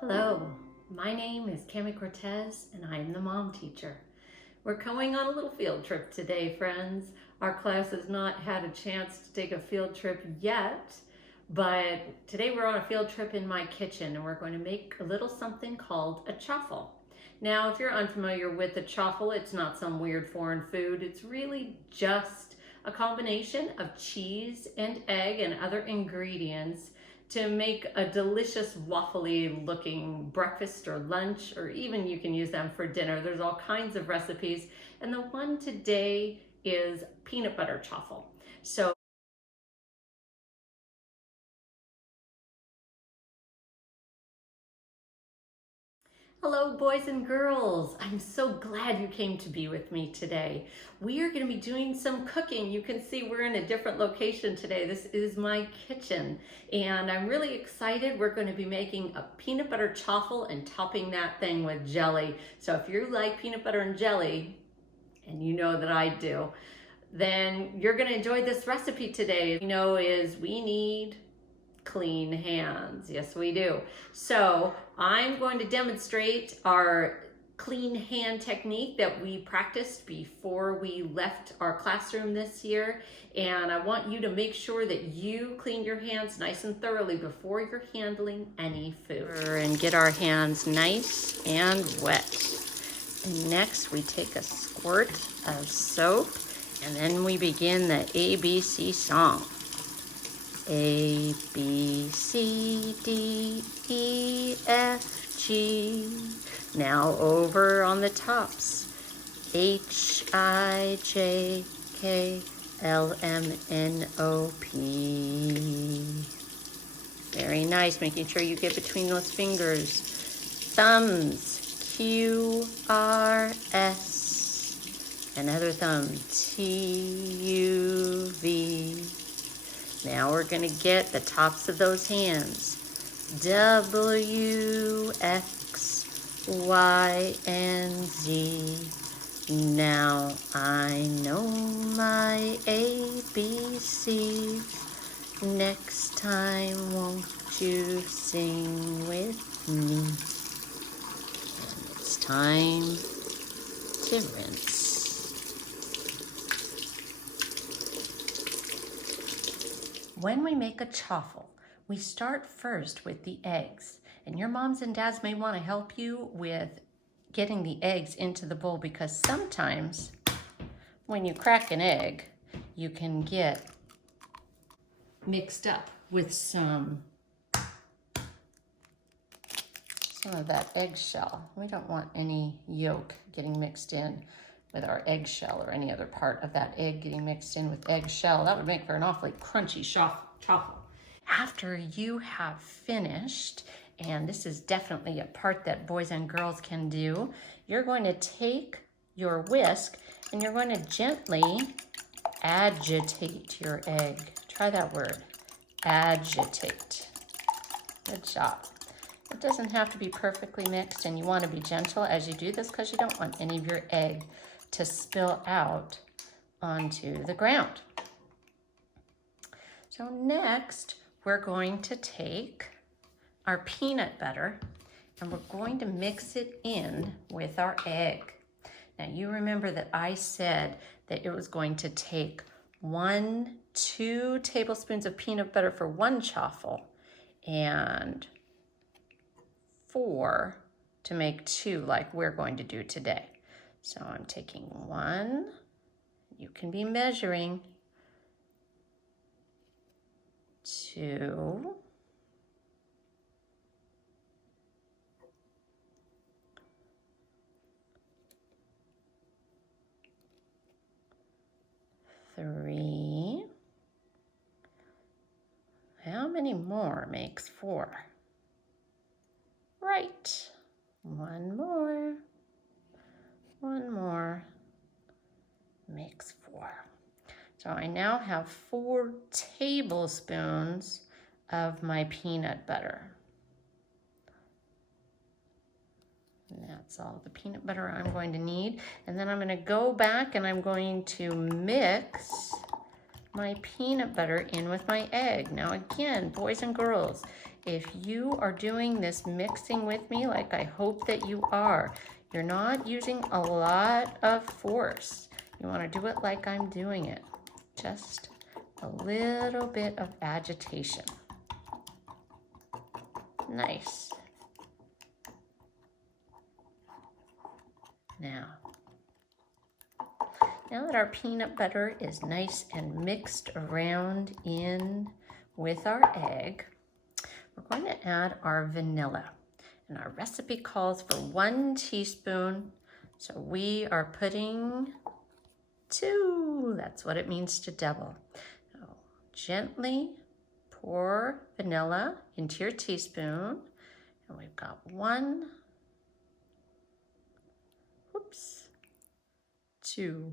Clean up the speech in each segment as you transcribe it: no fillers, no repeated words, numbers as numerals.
Hello, my name is Cami Cortez and I am the mom teacher. We're going on a little field trip today, friends. Our class has not had a chance to take a field trip yet, but today we're on a field trip in my kitchen and we're going to make a little something called a chaffle. Now, if you're unfamiliar with a chaffle, it's not some weird foreign food. It's really just a combination of cheese and egg and other ingredients to make a delicious waffly looking breakfast or lunch, or even you can use them for dinner. There's all kinds of recipes. And the one today is peanut butter chaffle. So hello, boys and girls. I'm so glad you came to be with me today. We are going to be doing some cooking. You can see we're in a different location today. This is my kitchen, and I'm really excited. We're going to be making a peanut butter chaffle and topping that thing with jelly. So if you like peanut butter and jelly, and you know that I do, then you're going to enjoy this recipe today. We need clean hands. Yes, we do. So I'm going to demonstrate our clean hand technique that we practiced before we left our classroom this year. And I want you to make sure that you clean your hands nice and thoroughly before you're handling any food. And get our hands nice and wet. And next we take a squirt of soap and then we begin the ABC song. A, B, C, D, E, F, G. Now over on the tops. H, I, J, K, L, M, N, O, P. Very nice, making sure you get between those fingers. Thumbs, Q, R, S. Another thumb, T, U, V. Now we're going to get the tops of those hands. W, X, Y, and Z. Now I know my ABCs. Next time, won't you sing with me? And it's time to rinse. When we make a chaffle, we start first with the eggs. And your moms and dads may want to help you with getting the eggs into the bowl, because sometimes when you crack an egg, you can get mixed up with some of that eggshell. We don't want any yolk getting mixed in with our eggshell, or any other part of that egg getting mixed in with eggshell. That would make for an awfully crunchy chaffle. After you have finished, and this is definitely a part that boys and girls can do, you're going to take your whisk and you're going to gently agitate your egg. Try that word, agitate. Good job. It doesn't have to be perfectly mixed, and you want to be gentle as you do this because you don't want any of your egg to spill out onto the ground. So next, we're going to take our peanut butter and we're going to mix it in with our egg. Now you remember that I said that it was going to take 2 tablespoons of peanut butter for one chaffle and 4 to make 2 like we're going to do today. So I'm taking 1, you can be measuring, 2, 3. How many more makes 4? Right. 1 more. 1 more makes 4. So I now have 4 tablespoons of my peanut butter. And that's all the peanut butter I'm going to need. And then I'm going to go back and I'm going to mix my peanut butter in with my egg. Now again, boys and girls, if you are doing this mixing with me like I hope that you are, you're not using a lot of force. You want to do it like I'm doing it. Just a little bit of agitation. Nice. Now that our peanut butter is nice and mixed around in with our egg, we're going to add our vanilla. And our recipe calls for 1 teaspoon. So we are putting 2. That's what it means to double. So gently pour vanilla into your teaspoon. And we've got 1, 2.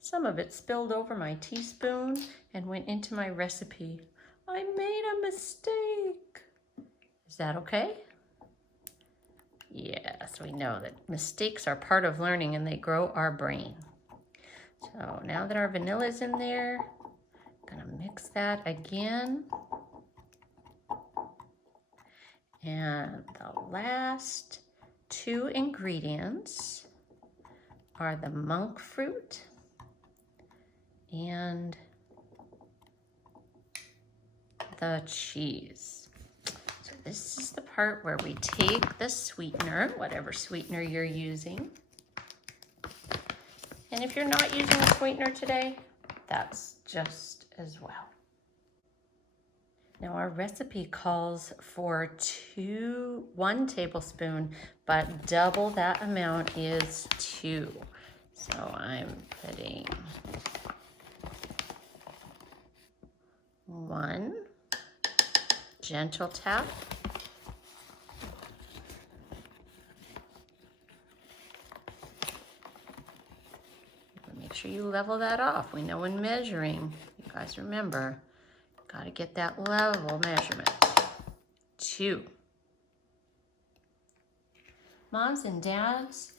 Some of it spilled over my teaspoon and went into my recipe. I made a mistake. Is that okay? Yes, we know that mistakes are part of learning and they grow our brain. So now that our vanilla is in there, I'm gonna mix that again. And the last 2 ingredients are the monk fruit and the cheese. So this is the part where we take the sweetener, whatever sweetener you're using. And if you're not using a sweetener today, that's just as well. Now our recipe calls for 1 tablespoon, but double that amount is 2. So I'm putting 1 gentle tap. Make sure you level that off. We know when measuring, you guys remember, got to get that level measurement. 2. Moms and dads,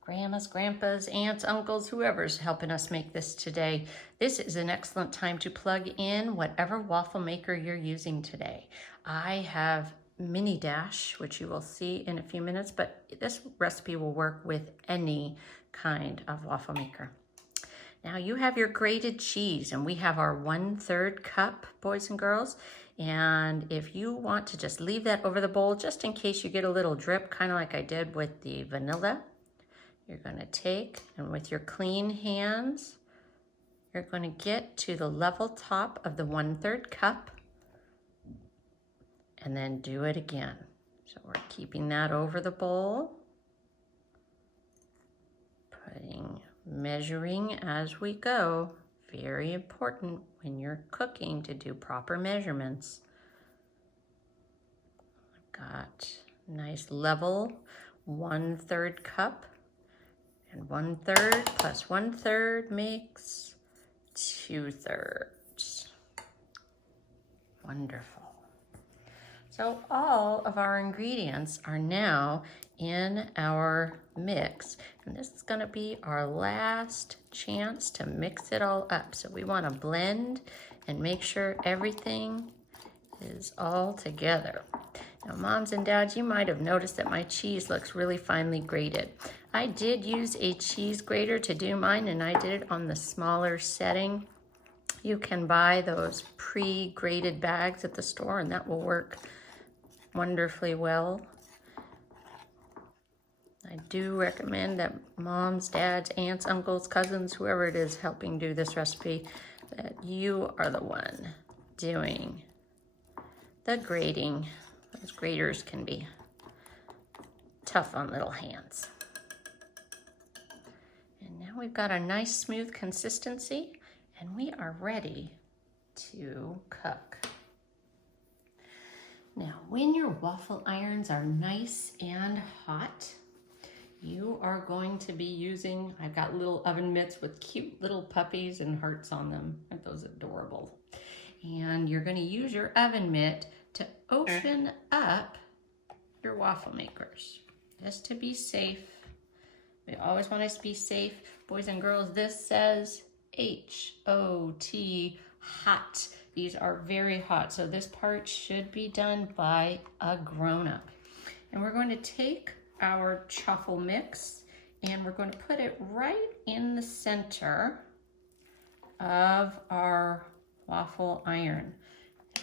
grandmas, grandpas, aunts, uncles, whoever's helping us make this today, this is an excellent time to plug in whatever waffle maker you're using today. I have Mini Dash, which you will see in a few minutes, but this recipe will work with any kind of waffle maker. Now you have your grated cheese, and we have our 1/3 cup, boys and girls. And if you want to just leave that over the bowl, just in case you get a little drip, kind of like I did with the vanilla, you're going to take, and with your clean hands, you're going to get to the level top of the 1/3 cup, and then do it again. So we're keeping that over the bowl, measuring as we go. Very important when you're cooking to do proper measurements. I've got nice level 1/3 cup, and 1/3 plus 1/3 makes 2/3. Wonderful. So all of our ingredients are now in our mix, and this is going to be our last chance to mix it all up. So we want to blend and make sure everything is all together. Now moms and dads, you might have noticed that my cheese looks really finely grated. I did use a cheese grater to do mine, and I did it on the smaller setting. You can buy those pre-grated bags at the store, and that will work wonderfully well. I do recommend that moms, dads, aunts, uncles, cousins, whoever it is helping do this recipe, that you are the one doing the grating. Those graters can be tough on little hands. And now we've got a nice smooth consistency, and we are ready to cook. Now, when your waffle irons are nice and hot, you are going to be using, I've got little oven mitts with cute little puppies and hearts on them. Aren't those adorable? And you're going to use your oven mitt to open up your waffle makers, just to be safe. We always want us to be safe. Boys and girls, this says H-O-T, hot. These are very hot, so this part should be done by a grown-up. And we're going to take our Chaffle mix and we're going to put it right in the center of our waffle iron.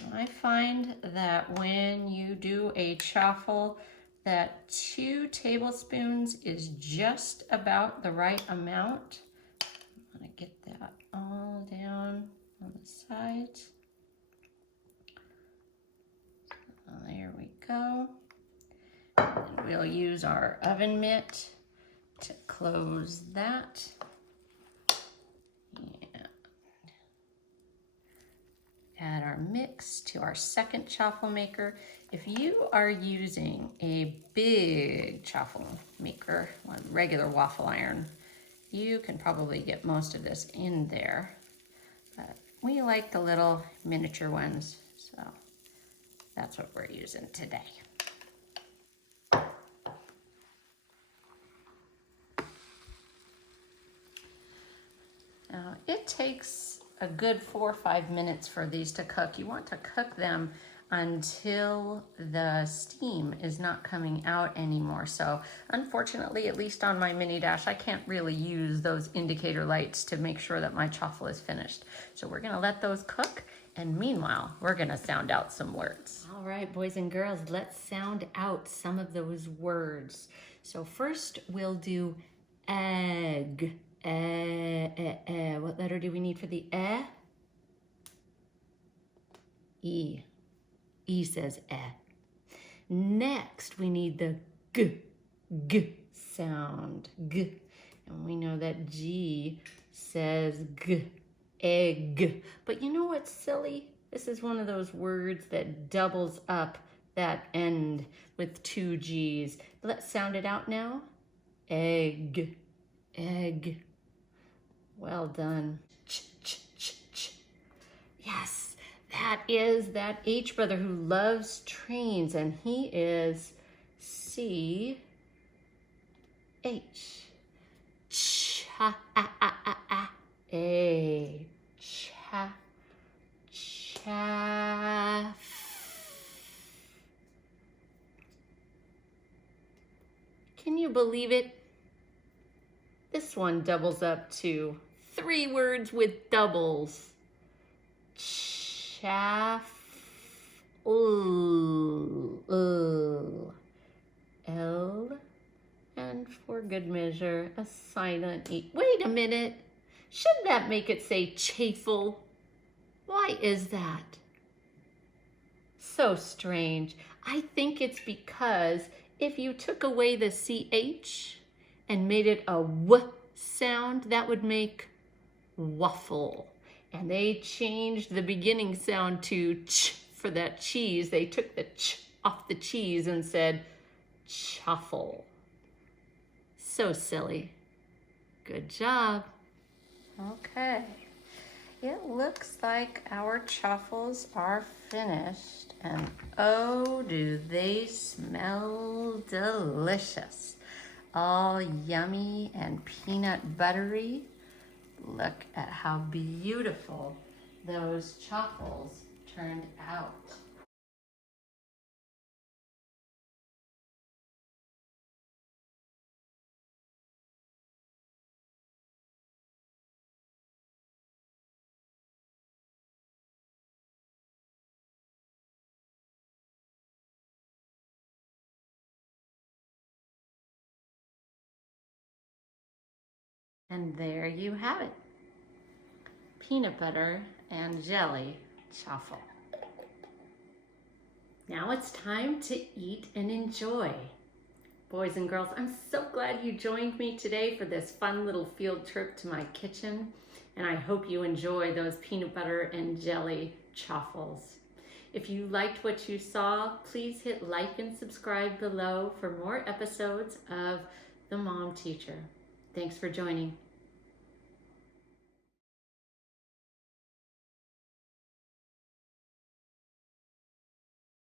And I find that when you do a Chaffle, that 2 tablespoons is just about the right amount. I'm going to get that all down on the sides. So there we go. And we'll use our oven mitt to close that. And add our mix to our second Chaffle maker. If you are using a big Chaffle maker, a regular waffle iron, you can probably get most of this in there. But we like the little miniature ones, so that's what we're using today. Now, it takes a good 4 or 5 minutes for these to cook. You want to cook them until the steam is not coming out anymore. So unfortunately, at least on my mini dash, I can't really use those indicator lights to make sure that my Chaffle is finished. So we're gonna let those cook, and meanwhile, we're gonna sound out some words. All right, boys and girls, let's sound out some of those words. So first, we'll do egg. What letter do we need for the eh? E. E says eh. Next, we need the g sound, g. And we know that G says g, egg. But you know what's silly? This is one of those words that doubles up that end with 2 G's. Let's sound it out now. Egg, egg. Well done. Ch, ch, ch, ch. Yes, that is that H brother who loves trains, and he is C-H. Cha, A, cha, chaff. Can you believe it? This one doubles up to 3 words with doubles. Chaff, L, and for good measure, a silent E. Wait a minute, shouldn't that make it say chaffle? Why is that? So strange. I think it's because if you took away the CH and made it a W sound, that would make waffle. And they changed the beginning sound to ch for that cheese. They took the ch off the cheese and said chaffle. So silly. Good job. Okay. It looks like our chaffles are finished. And oh, do they smell delicious. All yummy and peanut buttery. Look at how beautiful those chaffles turned out. And there you have it. Peanut butter and jelly chaffle. Now it's time to eat and enjoy. Boys and girls, I'm so glad you joined me today for this fun little field trip to my kitchen, and I hope you enjoy those peanut butter and jelly chaffles. If you liked what you saw, please hit like and subscribe below for more episodes of The Mom Teacher. Thanks for joining.